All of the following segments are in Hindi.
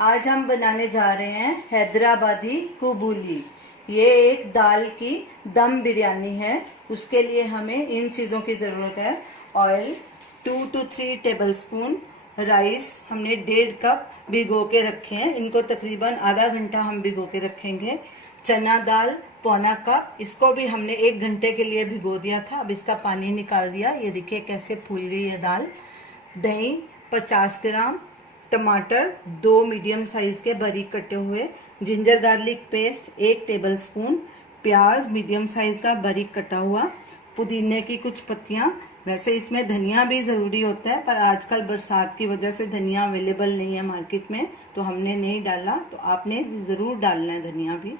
आज हम बनाने जा रहे हैं हैदराबादी कुबूली। ये एक दाल की दम बिरयानी है। उसके लिए हमें इन चीज़ों की ज़रूरत है। ऑयल 2 to 3 टेबलस्पून, राइस हमने 1.5 कप भिगो के रखे हैं। इनको तकरीबन आधा घंटा हम भिगो के रखेंगे। चना दाल पौना कप, इसको भी हमने 1 घंटे के लिए भिगो दिया था। अब इसका पानी निकाल दिया। ये देखिए कैसे फूल रही है दाल। दही 50 ग्राम, टमाटर 2 मीडियम साइज के बारीक कटे हुए, जिंजर गार्लिक पेस्ट 1 टेबलस्पून, प्याज मीडियम साइज का बारीक कटा हुआ, पुदीने की कुछ पत्तियां। वैसे इसमें धनिया भी ज़रूरी होता है, पर आजकल बरसात की वजह से धनिया अवेलेबल नहीं है मार्केट में, तो हमने नहीं डाला। तो आपने ज़रूर डालना है धनिया भी।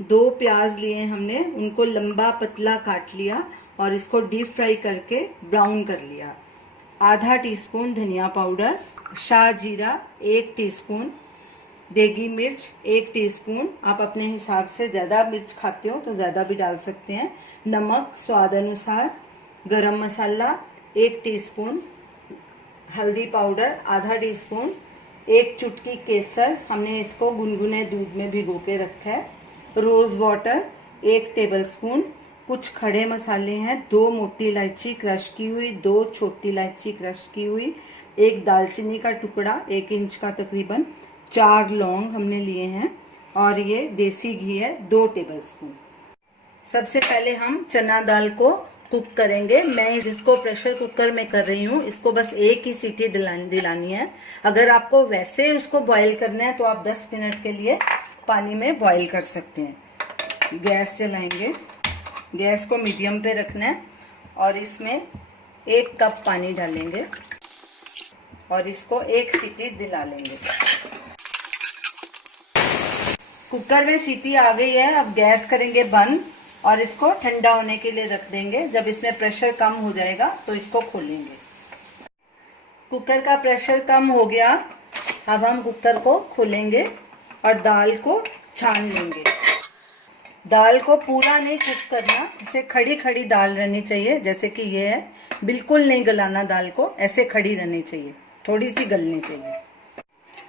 2 प्याज लिए हमने, उनको लंबा पतला काट लिया और इसको डीप फ्राई करके ब्राउन कर लिया। आधा टीस्पून धनिया पाउडर, शाह जीरा 1 टीस्पून, देगी मिर्च 1 टीस्पून। आप अपने हिसाब से ज़्यादा मिर्च खाते हो तो ज़्यादा भी डाल सकते हैं। नमक स्वाद अनुसार, गरम मसाला 1 टीस्पून, हल्दी पाउडर आधा टीस्पून, 1 चुटकी केसर, हमने इसको गुनगुने दूध में भिगो के रखा है। रोज़ वाटर 1 टेबलस्पून। कुछ खड़े मसाले हैं, 2 मोटी इलायची क्रश की हुई, 2 छोटी इलायची क्रश की हुई, 1 दालचीनी का टुकड़ा 1 इंच का तकरीबन, 4 लौंग हमने लिए हैं, और ये देसी घी है 2 टेबलस्पून। सबसे पहले हम चना दाल को कुक करेंगे। मैं इसको प्रेशर कुकर में कर रही हूँ। इसको बस 1 ही सीटी दिलानी है। अगर आपको वैसे उसको बॉईल करना है तो आप 10 मिनट के लिए पानी में बॉईल कर सकते हैं। गैस जलाएंगे, गैस को मीडियम पे रखना है और इसमें 1 कप पानी डालेंगे और इसको 1 सीटी दिला लेंगे। कुकर में सीटी आ गई है। अब गैस करेंगे बंद और इसको ठंडा होने के लिए रख देंगे। जब इसमें प्रेशर कम हो जाएगा तो इसको खोलेंगे। कुकर का प्रेशर कम हो गया। अब हम कुकर को खोलेंगे और दाल को छान लेंगे। दाल को पूरा नहीं कुक करना, इसे खड़ी खड़ी दाल रहनी चाहिए, जैसे कि ये है। बिल्कुल नहीं गलाना दाल को, ऐसे खड़ी रहनी चाहिए, थोड़ी सी गलनी चाहिए।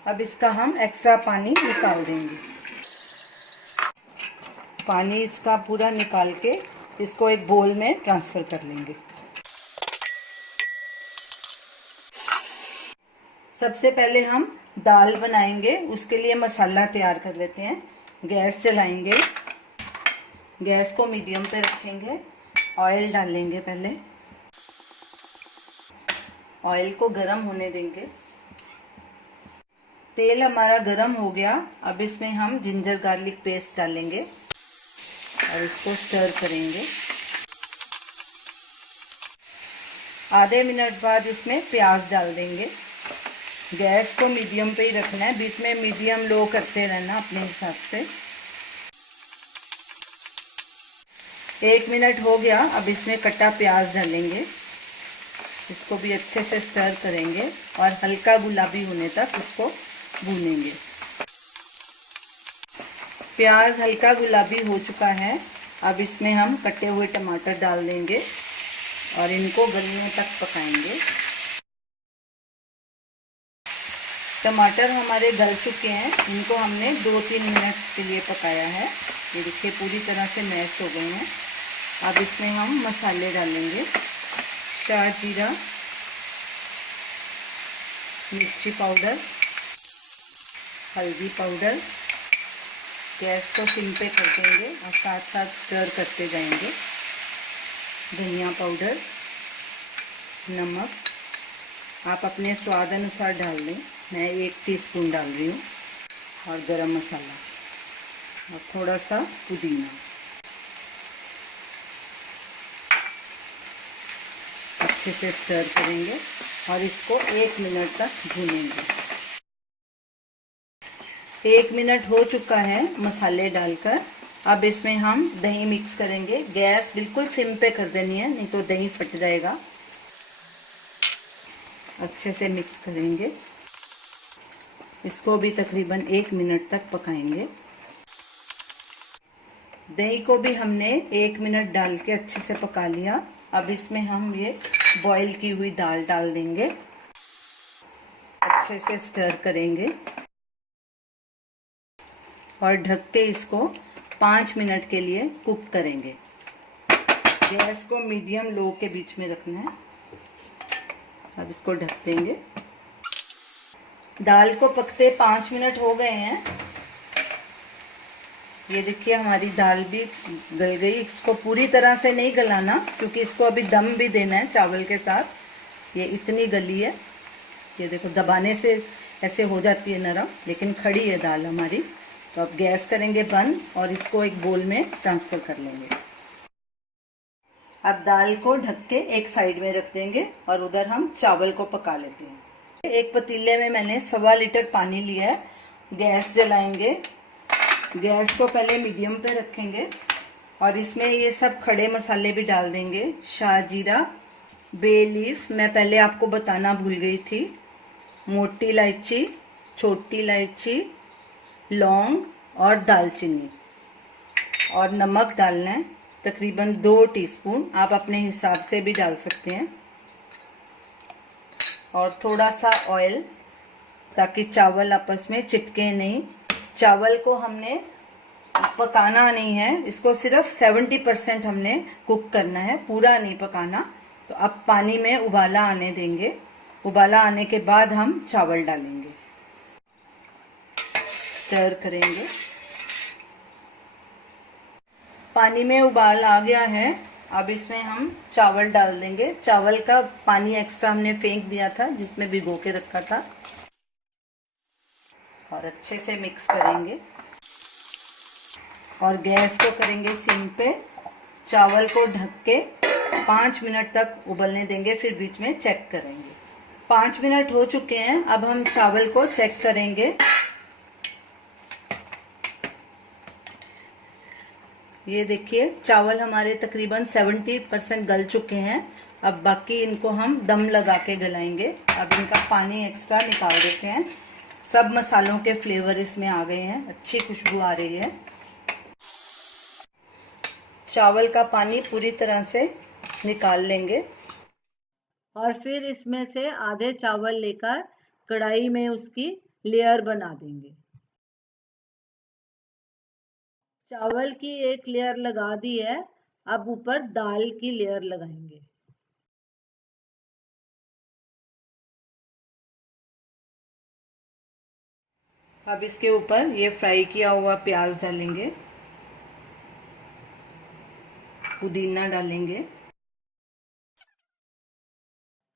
अब इसका हम एक्स्ट्रा पानी निकाल देंगे। पानी इसका पूरा निकाल के इसको एक बोल में ट्रांसफ़र कर लेंगे। सबसे पहले हम दाल बनाएंगे, उसके लिए मसाला तैयार कर लेते हैं। गैस जलाएंगे, गैस को मीडियम पे रखेंगे। ऑयल डालेंगे पहले, ऑयल को गरम होने देंगे। तेल हमारा गरम हो गया। अब इसमें हम जिंजर गार्लिक पेस्ट डालेंगे और इसको स्टर करेंगे। आधे मिनट बाद इसमें प्याज डाल देंगे। गैस को मीडियम पे ही रखना है, बीच में मीडियम लो करते रहना अपने हिसाब से। 1 मिनट हो गया। अब इसमें कटा प्याज डालेंगे, इसको भी अच्छे से स्टर करेंगे और हल्का गुलाबी होने तक इसको भूनेंगे। प्याज हल्का गुलाबी हो चुका है। अब इसमें हम कटे हुए टमाटर डाल देंगे और इनको गलने तक पकाएंगे। टमाटर हमारे गल चुके हैं, इनको हमने 2-3 मिनट के लिए पकाया है। ये देखिए पूरी तरह से मैश हो गए हैं। अब इसमें हम मसाले डालेंगे। शाह जीरा, मिर्ची पाउडर, हल्दी पाउडर। गैस को सिम पे कर देंगे और साथ साथ स्टर करते जाएंगे। धनिया पाउडर, नमक आप अपने स्वाद अनुसार डाल लें, मैं 1 टीस्पून डाल रही हूँ, और गरम मसाला और थोड़ा सा पुदीना। अच्छे से स्टर करेंगे और इसको 1 मिनट तक भूनेंगे। 1 मिनट हो चुका है मसाले डालकर। अब इसमें हम दही मिक्स करेंगे। गैस बिल्कुल सिम पे कर देनी है, नहीं तो दही फट जाएगा। अच्छे से मिक्स करेंगे, इसको भी तकरीबन 1 मिनट तक पकाएंगे। दही को भी हमने 1 मिनट डाल के अच्छे से पका लिया। अब इसमें हम ये बॉईल की हुई दाल डाल देंगे, अच्छे से स्टर करेंगे। और ढक के इसको 5 मिनट के लिए कुक करेंगे। गैस को मीडियम लो के बीच में रखना है। अब इसको ढक देंगे। दाल को पकते 5 मिनट हो गए हैं। ये देखिए हमारी दाल भी गल गई। इसको पूरी तरह से नहीं गलाना क्योंकि इसको अभी दम भी देना है चावल के साथ। ये इतनी गली है, ये देखो दबाने से ऐसे हो जाती है नरम, लेकिन खड़ी है दाल हमारी। तो अब गैस करेंगे बंद और इसको एक बोल में ट्रांसफ़र कर लेंगे। अब दाल को ढक के एक साइड में रख देंगे और उधर हम चावल को पका लेते हैं। एक पतीले में मैंने 1.25 लीटर पानी लिया है। गैस जलाएंगे। गैस को पहले मीडियम पे रखेंगे और इसमें ये सब खड़े मसाले भी डाल देंगे। शाहजीरा, बे लीफ मैं पहले आपको बताना भूल गई थी, मोटी इलायची, छोटी इलायची, लौंग और दालचीनी, और नमक डालना है तकरीबन 2 टीस्पून। आप अपने हिसाब से भी डाल सकते हैं। और थोड़ा सा ऑयल ताकि चावल आपस में चिपके नहीं। चावल को हमने पकाना नहीं है, इसको सिर्फ 70% हमने कुक करना है, पूरा नहीं पकाना। तो अब पानी में उबाला आने देंगे। उबाला आने के बाद हम चावल डालेंगे, स्टर करेंगे। पानी में उबाल आ गया है। अब इसमें हम चावल डाल देंगे। चावल का पानी एक्स्ट्रा हमने फेंक दिया था जिसमें भिगो के रखा था, और अच्छे से मिक्स करेंगे और गैस को करेंगे सिम पे। चावल को ढक के 5 मिनट तक उबलने देंगे, फिर बीच में चेक करेंगे। 5 मिनट हो चुके हैं। अब हम चावल को चेक करेंगे। ये देखिए चावल हमारे तकरीबन 70% गल चुके हैं। अब बाकी इनको हम दम लगा के गलाएंगे। अब इनका पानी एक्स्ट्रा निकाल देते हैं। सब मसालों के फ्लेवर इसमें आ गए हैं, अच्छी खुशबू आ रही है। चावल का पानी पूरी तरह से निकाल लेंगे और फिर इसमें से आधे चावल लेकर कढ़ाई में उसकी लेयर बना देंगे। चावल की एक लेयर लगा दी है। अब ऊपर दाल की लेयर लगाएंगे। अब इसके ऊपर ये फ्राई किया हुआ प्याज डालेंगे, पुदीना डालेंगे।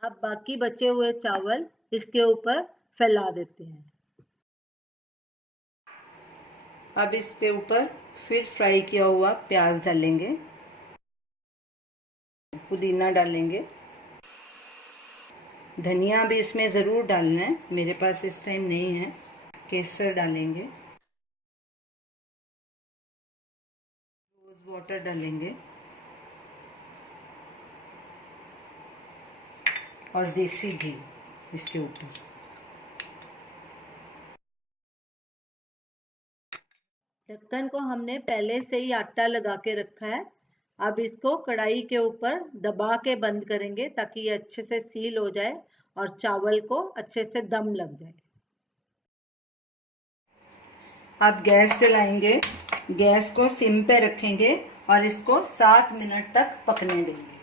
अब बाकी बचे हुए चावल इसके ऊपर फैला देते हैं। अब इसके ऊपर फिर फ्राई किया हुआ प्याज डालेंगे, पुदीना डालेंगे, धनिया भी इसमें ज़रूर डालना है, मेरे पास इस टाइम नहीं है। केसर डालेंगे, रोज़ वाटर डालेंगे और देसी घी इसके ऊपर। ढक्कन को हमने पहले से ही आटा लगा के रखा है। अब इसको कढ़ाई के ऊपर दबा के बंद करेंगे ताकि ये अच्छे से सील हो जाए और चावल को अच्छे से दम लग जाए। अब गैस जलाएंगे। गैस को सिम पे रखेंगे और इसको 7 मिनट तक पकने देंगे।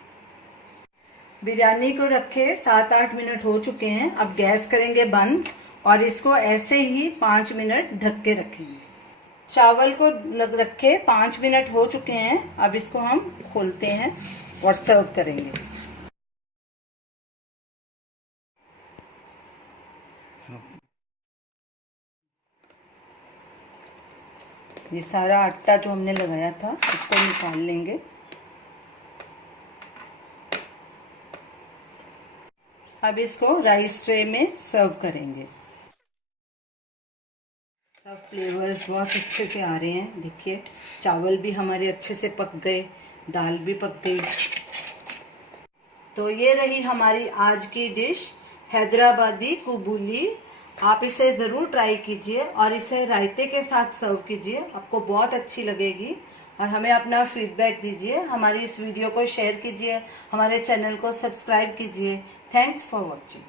बिरयानी को रखे 7-8 मिनट हो चुके हैं। अब गैस करेंगे बंद और इसको ऐसे ही 5 मिनट ढक के रखेंगे। चावल को रखे 5 मिनट हो चुके हैं। अब इसको हम खोलते हैं और सर्व करेंगे। ये सारा आटा जो हमने लगाया था इसको निकाल लेंगे। अब इसको राइस ट्रे में सर्व करेंगे। सब फ्लेवर्स बहुत अच्छे से आ रहे हैं। देखिए चावल भी हमारे अच्छे से पक गए, दाल भी पक गई। तो ये रही हमारी आज की डिश हैदराबादी कुबूली। आप इसे ज़रूर ट्राई कीजिए और इसे रायते के साथ सर्व कीजिए, आपको बहुत अच्छी लगेगी। और हमें अपना फीडबैक दीजिए, हमारी इस वीडियो को शेयर कीजिए, हमारे चैनल को सब्सक्राइब कीजिए। Thanks for watching.